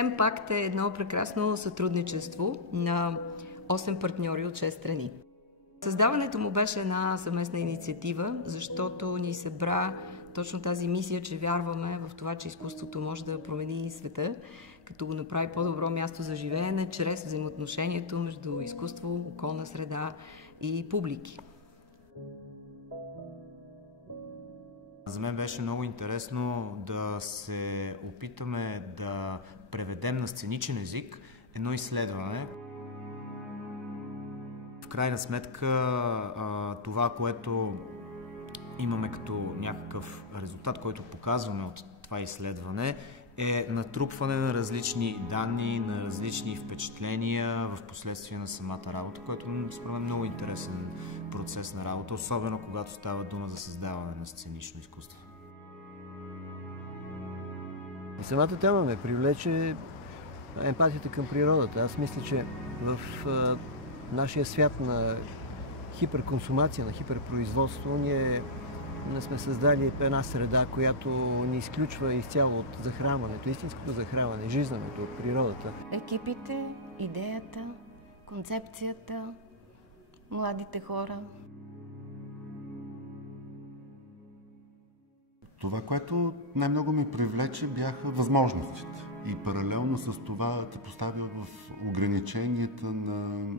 Mpact е едно прекрасно сътрудничество на 8 партньори от 6 страни. Създаването му беше една съвместна инициатива, защото ни събра точно тази мисия, че вярваме в това, че изкуството може да промени света, като го направи по-добро място за живеене, чрез взаимоотношението между изкуство, околна среда и публики. За мен беше много интересно да се опитаме да преведем на сценичен език едно изследване. В крайна сметка това, което имаме като някакъв резултат, който показваме от това изследване, е натрупване на различни данни, на различни впечатления в последствие на самата работа, което според мен е много интересен процес на работа, особено когато става дума за създаване на сценично изкуство. Самата тема ме привлече емпатията към природата. Аз мисля, че в нашия свят на хиперконсумация, на хиперпроизводство, ние сме създали една среда, която ни изключва изцяло от захранването, истинското захранване, жизненото от природата. Екипите, идеята, концепцията, младите хора. Това, което най-много ми привлече, бяха възможностите. И паралелно с това те поставя в ограниченията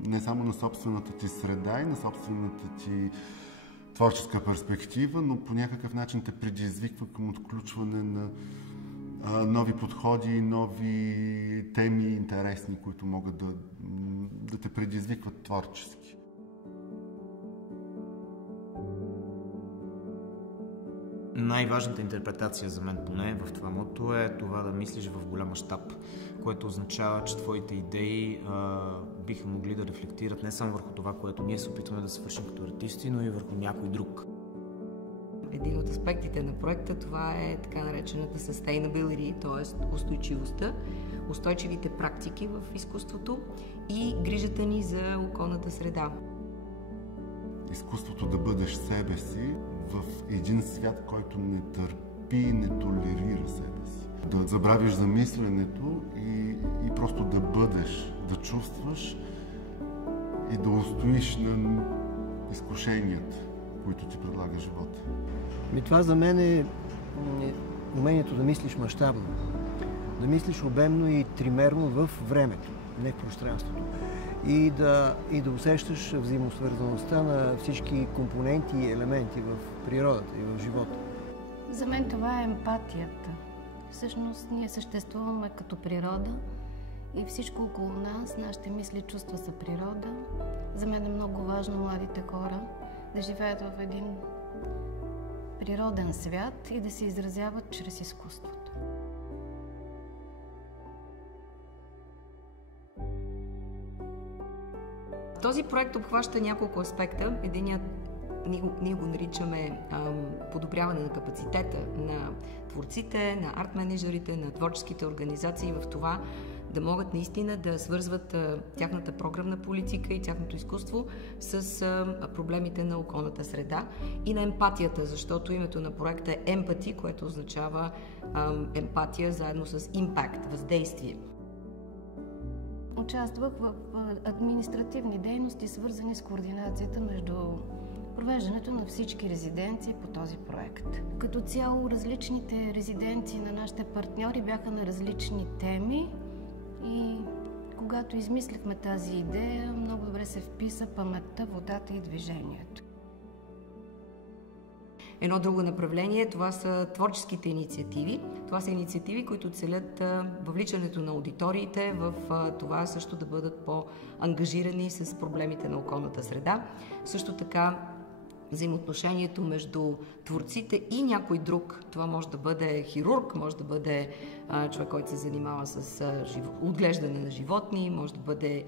не само на собствената ти среда и на собствената ти творческа перспектива, но по някакъв начин те предизвиква към отключване на нови подходи, нови теми интересни, които могат да те предизвикват творчески. Най-важната интерпретация за мен поне в това мото е това да мислиш в голям мащаб, което означава, че твоите идеи биха могли да рефлектират не само върху това, което ние се опитваме да свършим като артисти, но и върху някой друг. Един от аспектите на проекта това е така наречената sustainability, т.е. устойчивостта, устойчивите практики в изкуството и грижата ни за околната среда. Изкуството да бъдеш себе си в един свят, който не търпи и не толерира себе си. Да забравиш за мисленето и просто да бъдеш, да чувстваш и да устоиш на изкушенията, които ти предлага живота. Това за мен е умението да мислиш мащабно, да мислиш обемно и тримерно в времето, не в пространството. И да усещаш взаимосвързаността на всички компоненти и елементи в природата и в живота. За мен това е емпатията. Всъщност ние съществуваме като природа и всичко около нас, нашите мисли и чувства са природа. За мен е много важно младите хора да живеят в един природен свят и да се изразяват чрез изкуството. Този проект обхваща няколко аспекта. Единият ние го наричаме подобряване на капацитета на творците, на арт-менеджерите, на творческите организации в това да могат наистина да свързват тяхната програмна политика и тяхното изкуство с проблемите на околната среда и на емпатията, защото името на проекта е Empathy, което означава емпатия заедно с impact, въздействие. Участвах в административни дейности, свързани с координацията между провеждането на всички резиденции по този проект. Като цяло различните резиденции на нашите партньори бяха на различни теми и когато измислихме тази идея, много добре се вписа паметта, водата и движението. Едно друго направление, това са творческите инициативи. Това са инициативи, които целят въвличането на аудиториите в това също да бъдат по-ангажирани с проблемите на околната среда. Също така взаимоотношението между творците и някой друг. Това може да бъде хирург, може да бъде човек, който се занимава с отглеждане на животни, може да бъде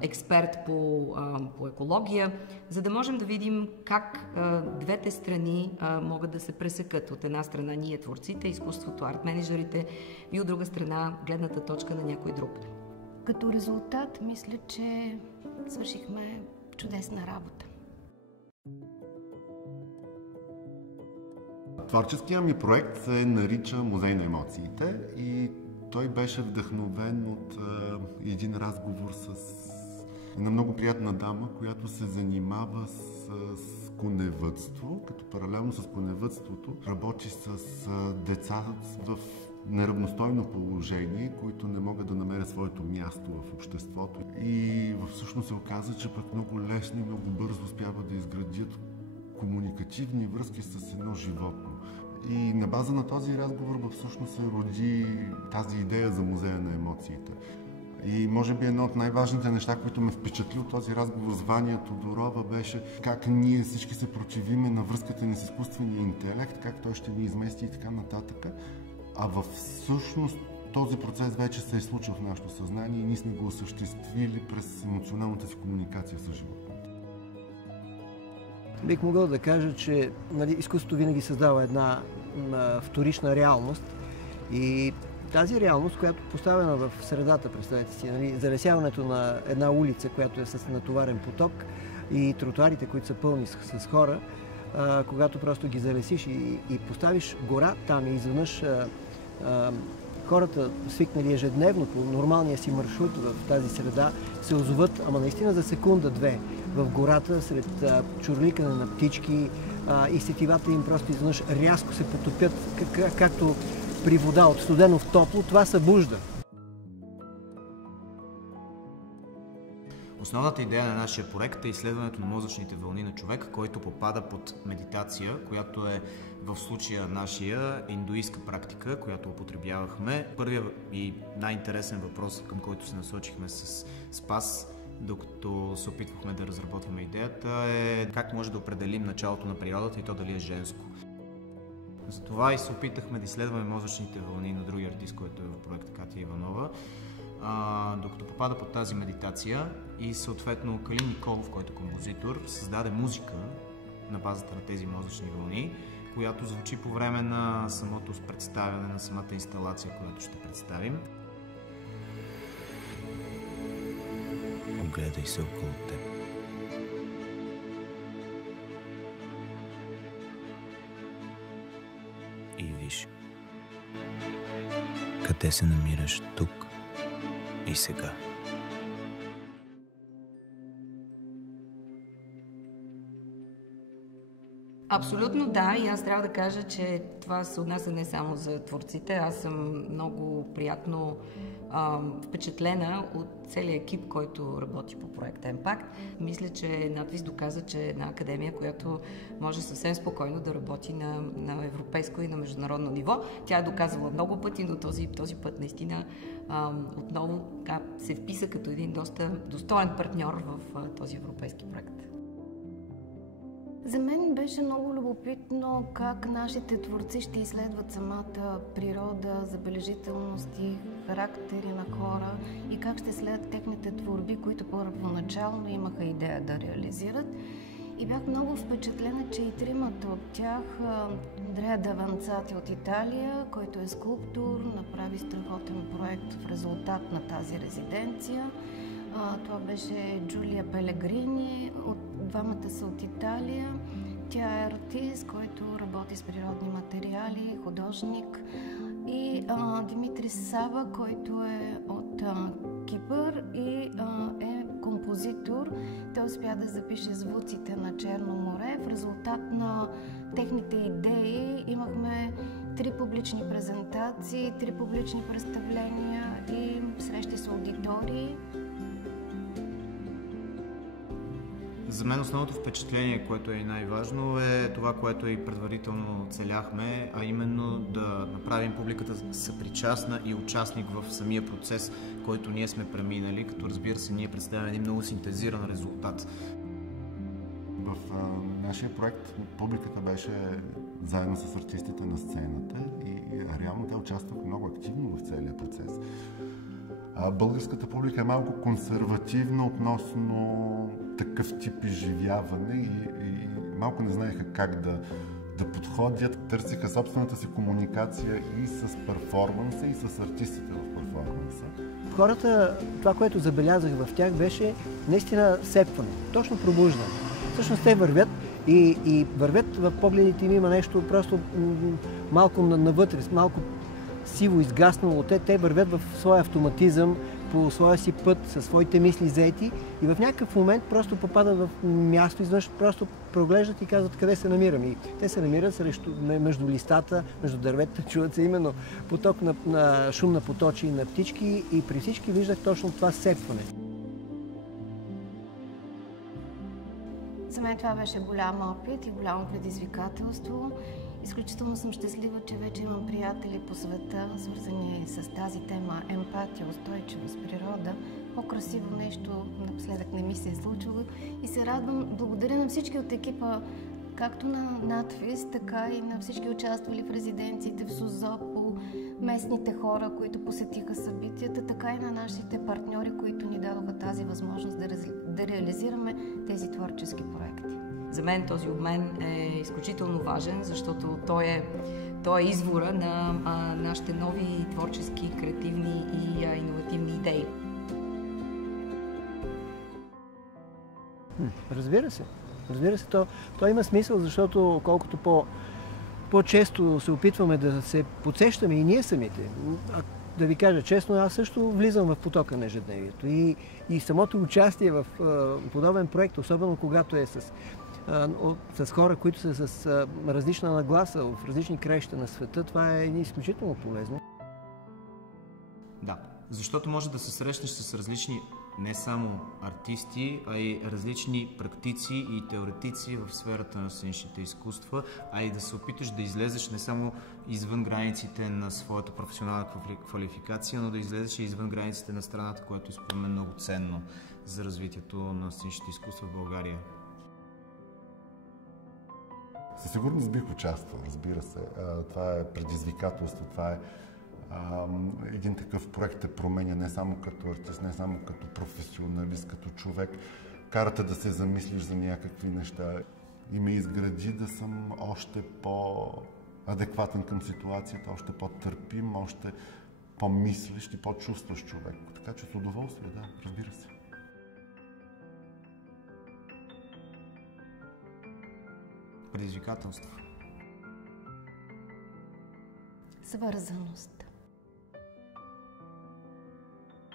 експерт по екология, за да можем да видим как двете страни могат да се пресекат. От една страна ние творците, изкуството, арт-менеджерите и от друга страна гледната точка на някой друг. Като резултат мисля, че свършихме чудесна работа. Творческият ми проект се нарича Музей на емоциите и Той беше вдъхновен от един разговор с една много приятна дама, която се занимава с коневъдство, като паралелно с коневъдството работи с деца в неравностойно положение, които не могат да намерят своето място в обществото. И всъщност се оказа, че пък много лесно и много бързо успяват да изградят комуникативни връзки с едно животно. И на база на този разговор всъщност се роди тази идея за музея на емоциите. И може би едно от най-важните неща, които ме впечатли от този разговор с Ваня Тодорова, беше как ние всички се противиме на връзката ни с изкуствения интелект, как той ще ни измести и така нататък. А всъщност този процес вече се е случил в нашето съзнание и ние сме го осъществили през емоционалната си комуникация с животните. Бих могъл да кажа, че изкуството винаги създава една вторична реалност и тази реалност, която е поставена в средата, представете си, залесяването на една улица, която е с натоварен поток и тротуарите, които са пълни с хора, когато просто ги залесиш и поставиш гора там и изведнъж хората, свикнали ежедневно по нормалния си маршрут в тази среда, се озоват, ама наистина за секунда-две в гората, сред чурликане на птички и сетивата им просто изведнъж рязко се потопят, както при вода от студено в топло, това събужда. Основната идея на нашия проект е изследването на мозъчните вълни на човек, който попада под медитация, която е в случая нашия индуистка практика, която употребявахме. Първият и най-интересен въпрос, към който се насочихме с Спас, докато се опитвахме да разработваме идеята, е как може да определим началото на природата и то дали е женско. Затова и се опитахме да изследваме мозъчните вълни на другия артист, който е в проекта Катя Иванова, докато попада под тази медитация и съответно Калин Николов, който е композитор, създаде музика на базата на тези мозъчни вълни, която звучи по време на самото представяне, на самата инсталация, която ще представим. Огледай се около теб. И виж къде се намираш тук и сега. Абсолютно да, и аз трябва да кажа, че това се отнася не само за творците. Аз съм много приятно впечатлена от целия екип, който работи по проекта Емпакт. Мисля, че Надвис доказа, че е една академия, която може съвсем спокойно да работи на европейско и на международно ниво. Тя е доказала много пъти, но този път наистина отново се вписа като един доста достоен партньор в този европейски проект. За мен беше много любопитно как нашите творци ще изследват самата природа, забележителности, характери на хора и как ще следят техните творби, които първоначално имаха идея да реализират. И бях много впечатлена, че и тримата от тях, Андреа Даванцати от Италия, който е скулптор, направи страхотен проект в резултат на тази резиденция. Това беше Джулия Пелегрини, двамата са от Италия. Тя е артист, който работи с природни материали, художник. И Димитрис Сава, който е от Кипър и е композитор. Той успя да запише звуците на Черно море. В резултат на техните идеи имахме 3 публични презентации, 3 публични представления и срещи с аудитории. За мен основното впечатление, което е най-важно, е това, което и предварително целяхме, а именно да направим публиката съпричастна и участник в самия процес, който ние сме преминали, като разбира се, ние представяме един много синтезиран резултат. В нашия проект публиката беше заедно с артистите на сцената и реално те участваха много активно в целия процес. Българската публика е малко консервативна относно такъв тип изживяване и малко не знаеха как да подходят. Търсиха собствената си комуникация и с перформанса, и с артистите в перформанса. Хората, това, което забелязах в тях, беше наистина сепване, точно пробуждане. Всъщност те вървят и вървят в погледите им, има нещо просто малко навътре, малко сиво, изгаснало. Те вървят в своя автоматизъм, по своя си път, със своите мисли заети и в някакъв момент просто попадат в място, изведнъж просто проглеждат и казват къде се намираме. И те се намират между листата, между дърветата, чуват се именно поток на шум на поточи и на птички и при всички виждах точно това сепване. За мен това беше голям опит и голямо предизвикателство. Изключително съм щастлива, че вече имам приятели по света, свързани с тази тема емпатия, устойчивост, природа. По-красиво нещо напоследък не ми се е случило и се радвам. Благодаря на всички от екипа, както на надфис, така и на всички участвали в резиденциите в Созопол, местните хора, които посетиха събитията, така и на нашите партньори, които ни дадоха тази възможност да реализираме тези творчески проекти. За мен този обмен е изключително важен, защото той е извора на нашите нови творчески, креативни и иновативни идеи. Разбира се. Разбира се, то има смисъл, защото колкото по-често се опитваме да се подсещаме и ние самите. Да ви кажа честно, аз също влизам в потока на ежедневието. И самото участие в подобен проект, особено когато е с хора, които са с различна нагласа, в различни краища на света, това е изключително полезно. Да, защото може да се срещнеш с различни не само артисти, а и различни практици и теоретици в сферата на сценичните изкуства, а и да се опиташ да излезеш не само извън границите на своята професионална квалификация, но да излезеш и извън границите на страната, което според мен е много ценно за развитието на сценичните изкуства в България. Със сигурност бих участвал, разбира се. Това е предизвикателство, това е един такъв проект те променя не само като артист, не само като професионалист, като човек. Карате да се замислиш за някакви неща и ме изгради да съм още по-адекватен към ситуацията, още по-търпим, още по-мислещ и по-чувстващ човек. Така че с удоволствие, да, разбира се. Предизвикателство. Свързаност.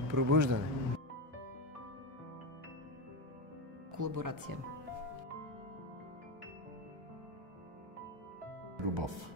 Пробуждане. Колаборация. Любов.